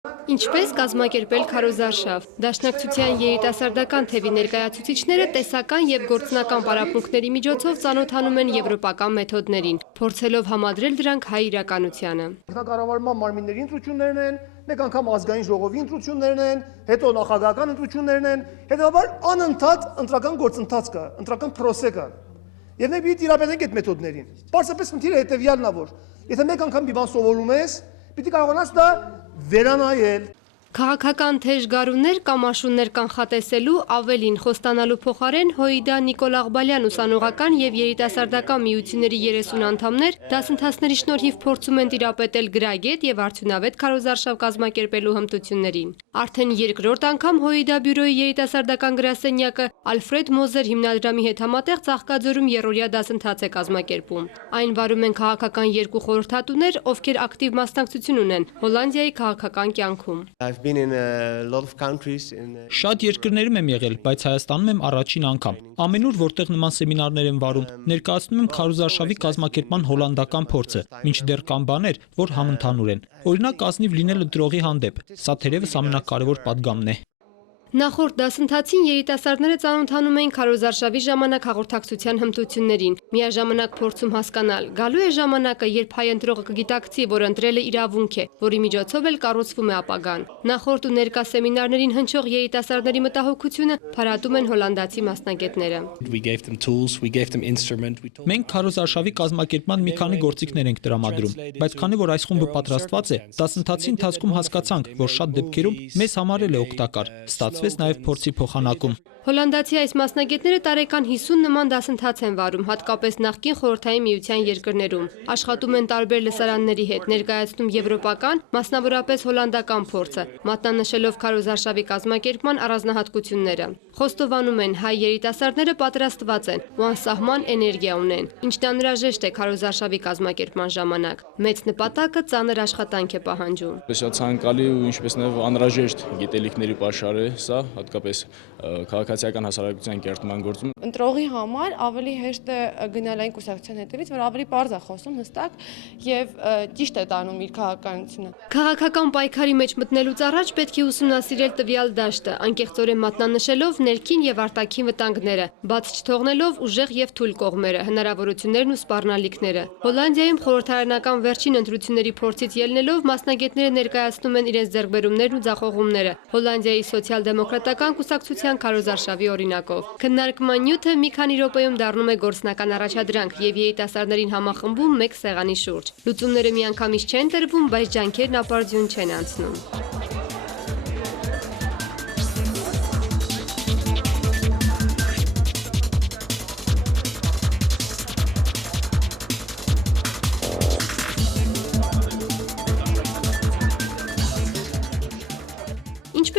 Ինչպես կազմակերպել քարոզարշավ։ Դաշնակցության երիտասարդական թևի ներկայացուցիչները տեսական եւ գործնական պարապմունքների միջոցով ծանոթանում են եվրոպական մեթոդներին, փորձելով համադրել դրանք հայ իրականությանը։ Կառավարման մարմինների ընտրություններն են, մեկ անգամ ազգային ժողովի ընտրություններն են, հետո նախագահական ընտրություններն են, հետո անընդհատ ընտրական գործընթաց կա, ընտրական process կա։ Եվ մենք պիտի տիրապետենք այդ մեթոդներին։ Պարզապես խնդիրը հետևյալն է, որ եթե մեկ անգամ մի բան սովորում ես, պիտի կարողանաս դա վերանայել։ Քաղաքական թեժ գարուններ կամ աշուններ կանխատեսելու ավելին խոստանալու փոխարեն Հոիդա Նիկոլ Աղբալյան ուսանողական եւ երիտասարդական միությունների 30 անդամներ դասընթացների շնորհիվ փորձում են տիրապետել գրագետ եւ արդյունավետ քարոզարշավ կազմակերպելու հմտություններին։ Արդեն երկրորդ անգամ Հոիդա բյուրոյի երիտասարդական գրասենյակը Ալֆրեդ Մոզեր հիմնադրամի հետ համատեղ Ծաղկաձորում երրորդյա դասընթաց է կազմակերպում։ Այն վարում են քաղաքական երկու խորհրդատուներ, ովքեր ակտիվ մասնակցություն ունեն Հոլանդիայի քաղաքական կյանքում։ Շատ երկրներում եմ եղել, բայց Հայաստանում եմ առաջին անգամ։ Ամենուր, որտեղ նման սեմինարներ են վարում, ներկայացնում եմ քարոզարշավի կազմակերպման հոլանդական փորձը, մինչդեռ կան բաներ, որ համընդհանուր են։ Օրինակ, ազնիվ լինել ընտրողի հանդեպ։ Սա թերևս ամենակարևոր պատգամն է։ Նախորդ դասընթացին երիտասարդները ծանոթանում էին քարոզարշավի ժամանակ հաղորդակցության հմտություններին, միաժամանակ փորձում հասկանալ, գալու է ժամանակը, երբ հայ ընտրողը կգիտակցի, որ ընտրելը իրավունք է, որի միջոցով էլ կառուցվում է ապագան։ Նախորդ ու ներկա սեմինարներին հնչող երիտասարդների մտահոգությունը փարատում են հոլանդացի մասնագետները։ Մենք քարոզարշավի կազմակերպման մի քանի գործիքներ ենք տրամադրում, բայց քանի որ այս խումբը պատրաստված է, դասընթացի ընթացքում հասկացանք, որ շատ դեպքերում մեզ համար էլ է օգտակար։ Ստացվեց նաև փորձի փոխանակում։ Հոլանդացի այս մասնագետները տարեկան 50 նման դասընթաց են վարում, հատկապես նախկին խորհրդային միության երկրներում։ Աշխատում են տարբեր լսարանների հետ, ներկայացնում եվրոպական, մասնավորապես հոլանդական փորձը, մատնանշելով քարոզարշավի կազմակերպման առանձնահատկությունները։ Խոստովանում են, հայ երիտասարդները պատրաստված են ու անսահման էներգիա ունեն, ինչն անհրաժեշտ է քարոզարշավի կազմակերպման ժամանակ։ Մեծ նպատակը ծանր աշխատանք է պահանջում։ Ցանկալի ու ինչպես նաև անհրաժեշտ գիտելիքների պաշար է սա, հատկապես քաղաքացիական հասարակության կերտման գործում։ Ընտրողի համար ավելի հեշտ է գնալ այն կուսակցության հետևից, որ ավելի պարզ է խոսում, հստակ եւ ճիշտ է տանում իր քաղաքականությունը։ Քաղաքական պայքարի մեջ մտնելուց առաջ պետք է ուսումնասիրել տվյալ դաշտը, անկեղծորեն մատնանշելով ներքին եւ արտաքին վտանգները, բաց չթողնելով ուժեղ եւ թույլ կողմերը, հնարավորություններն ու սպառնալիքները։ Հոլանդիայում խորհրդարանական վերջին ընտրությունների փորձից ելնելով մասնագետները ներկայացնում են իրենց ձեռքբերումներն ու ձախողումները Հոլանդիայի սոցիալ-դեմոկրատական կուսակցության քարոզարշավի օրինակով։ Քննարկման նյութը մի քանի րոպեում դառնում է գործնական առաջադրանք եւ երիտասարդներին համախմբում մեկ սեղանի շուրջ։ Լուծումները միանգամից չեն տրվում, բայց ջանքերն ապարդյուն չեն անցնում։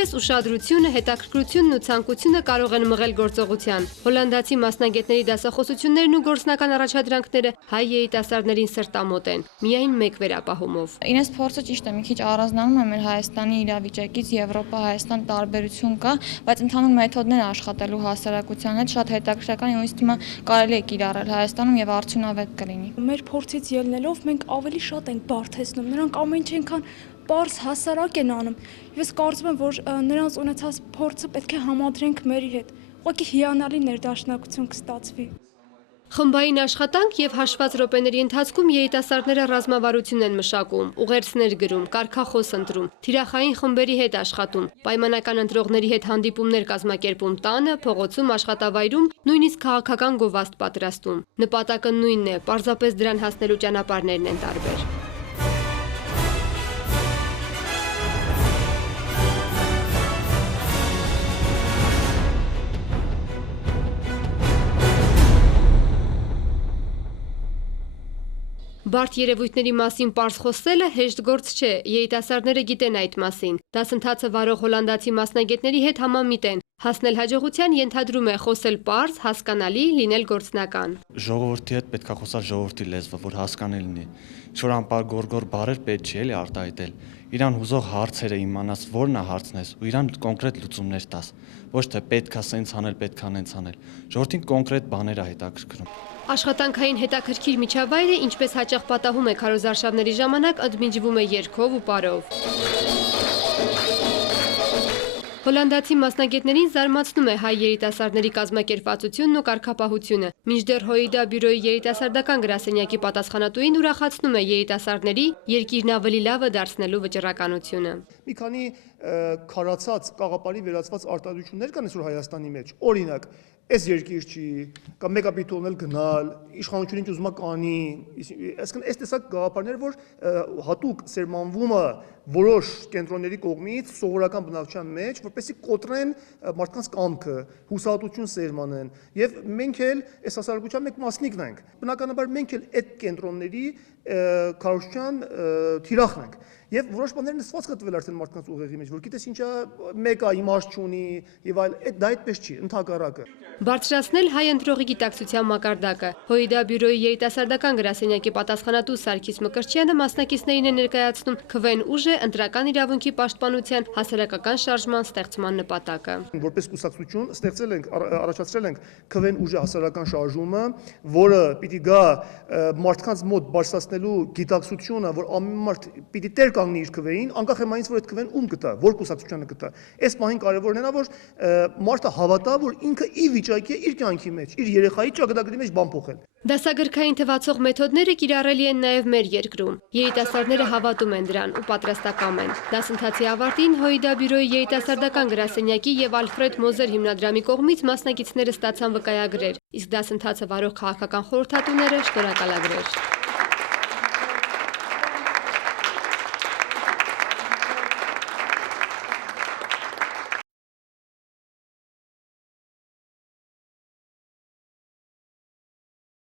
Ինչպես ուշադրությունը, հետաքրքրությունն ու ցանկությունը կարող են մղել գործողության։ Հոլանդացի մասնագետների դասախոսություններն ու գործնական առաջադրանքները հայ երիտասարդներին սրտամոտ են, միայն մեկ վերապահումով։ Ինձ փորձը ճիշտ է, մի քիչ առանձնանում է մեր Հայաստանի իրավիճակից, Եվրոպա-Հայաստան տարբերություն կա, բայց ընդհանուր մեթոդներ աշխատելու հասարակության հետ շատ հետաքրքրական ու ինձ թվում է կարելի է կիրառել Հայաստանում եւ արդյունավետ կլինի։ Մեր փորձից ելնելով մենք ավելի շատ ենք բարթեցնում, նրանք ամեն ինչ այնքան պարզ հասարակ են անում։ Ես կարծում եմ, որ նրանց ունեցած փորձը պետք է համադրենք մերի հետ։ Ուղղակի հիանալի ներդաշնակություն կստացվի։ Խմբային աշխատանք եւ հաշված րոպեների ընթացքում երիտասարդները ռազմավարություն են մշակում, ուղերձներ գրում, կարգախոս ընտրում, թիրախային խմբերի հետ աշխատում, պայմանական ընտրողների հետ հանդիպումներ կազմակերպում տանը, փողոցում, աշխատավայրում, նույնիսկ քաղաքական գովազդ պատրաստում։ Նպատակը նույնն է, պարզապես դրան հասնելու ճանապարհներն են տարբեր։ Բարդ երևույթների մասին պարզ խոսելը հեշտ գործ չէ, երիտասարդները գիտեն այդ մասին։ Դասընթացը վարող հոլանդացի մասնագետների հետ համամիտ են։ Հասնել հաջողության ենթադրում է խոսել պարզ, հասկանալի, լինել գործնական։ Ժողովրդի հետ պետք է խոսալ ժողովրդի լեզվով, որ հասկանալի լինի։ Ինչ-որ անպարգորգոր բառեր պետք չի էլի արտահայտել։ Իրան հուզող հարցերը իմանաս, որն է հարցնես, ու իրան կոնկրետ լուծումներ տաս։ Ոչ թե պետքա սենց անել, պետքա նենց անել։ Ժողովրդին կոնկրետ բաներ է հետաքրքրում։ Աշխատանքային հետաքրքիր միջավայրը, ինչպես հաճախ պատահում է քարոզարշավների ժամանակ, ընդմիջվում է երգով ու պարով։ Հոլանդացի մասնագետներին զարմացնում է հայ երիտասարդների կազմակերպվածությունն ու կարգապահությունը։ Մինչդեռ ՀՅԴ բյուրոյի երիտասարդական գրասենյակի պատասխանատուին ուրախացնում է երիտասարդների երկիրն ավելի լավը դարձնելու վճռականությունը։ Մի քանի քարացած կաղապարի վերածված արտադրություններ կան այսօր Հայաստանի մեջ։ Օրինակ, այս երկիր չի, կամ մեկը պիտի ունել գնալ, իշխանությունին ուզում է կանի, այսինքն այս տեսակ գաղափարներ, որ հատուկ սերմանվում է որոշ կենտրոնների կողմից սովորական բնակչության մեջ, որպեսզի կոտրեն մարդկանց կամքը, հուսահատություն սերմանեն, եւ մենք էլ այս հասարակության մեկ մասնիկն ենք։ Բնականաբար մենք էլ այդ կենտրոնների քարոզչության թիրախն ենք։ Եվ որոշ բաներ նստված կտվել արդեն մարդկանց ուղեղի մեջ, որ գիտես ինչա մեկը իմաստ չունի եւ այլ, դա այդպես չի, ընդհակառակը։ Բարձրացնել հայ ընտրողի գիտակցության մակարդակը։ ՀՅԴ բյուրոյի երիտասարդական գրասենյակի պատասխանատու Սարգիս Մկրտչյանը մասնակիցներին է ներկայացնում ՔՎՆ ուժը ընտրական իրավունքի պաշտպանության հասարակական շարժման ստեղծման նպատակը։ Որպես կուսակցություն ստեղծել ենք, առաջացրել ենք ՔՎՆ ուժը հասարակական շարժումը, որը պիտի գա մարդկանց մոտ բարձրացնելու գիտակցությունը, որ ամեն մարդ պիտի տեր կանգնի իր ՔՎՆ-ին, անկախ էմայից, որ այդ ՔՎՆ ում գտա, որ կուսակցությանը գտա։ Այս պահին կարևորն է, որ մարդը հավատա, որ ինքը ի վիճակի է իր կյանքի մեջ, իր երեխայի ճակատագրի մեջ բան փոխել։ Դասագրքային թվացող մեթոդները կիրառելի են նաև մեր երկրում։ Երիտասարդները հավատում են դրան ու պատրաստակամ են։ Դասընթացի ավարտին ՀՅԴ բյուրոյի երիտասարդական գրասենյակի եւ Ալֆրեդ Մոզեր հիմնադրամի կողմից մասնակիցները ստացան վկայագրեր, իսկ դասընթացը վարող քաղաքական խորհրդատուները շնորհակալագրեր։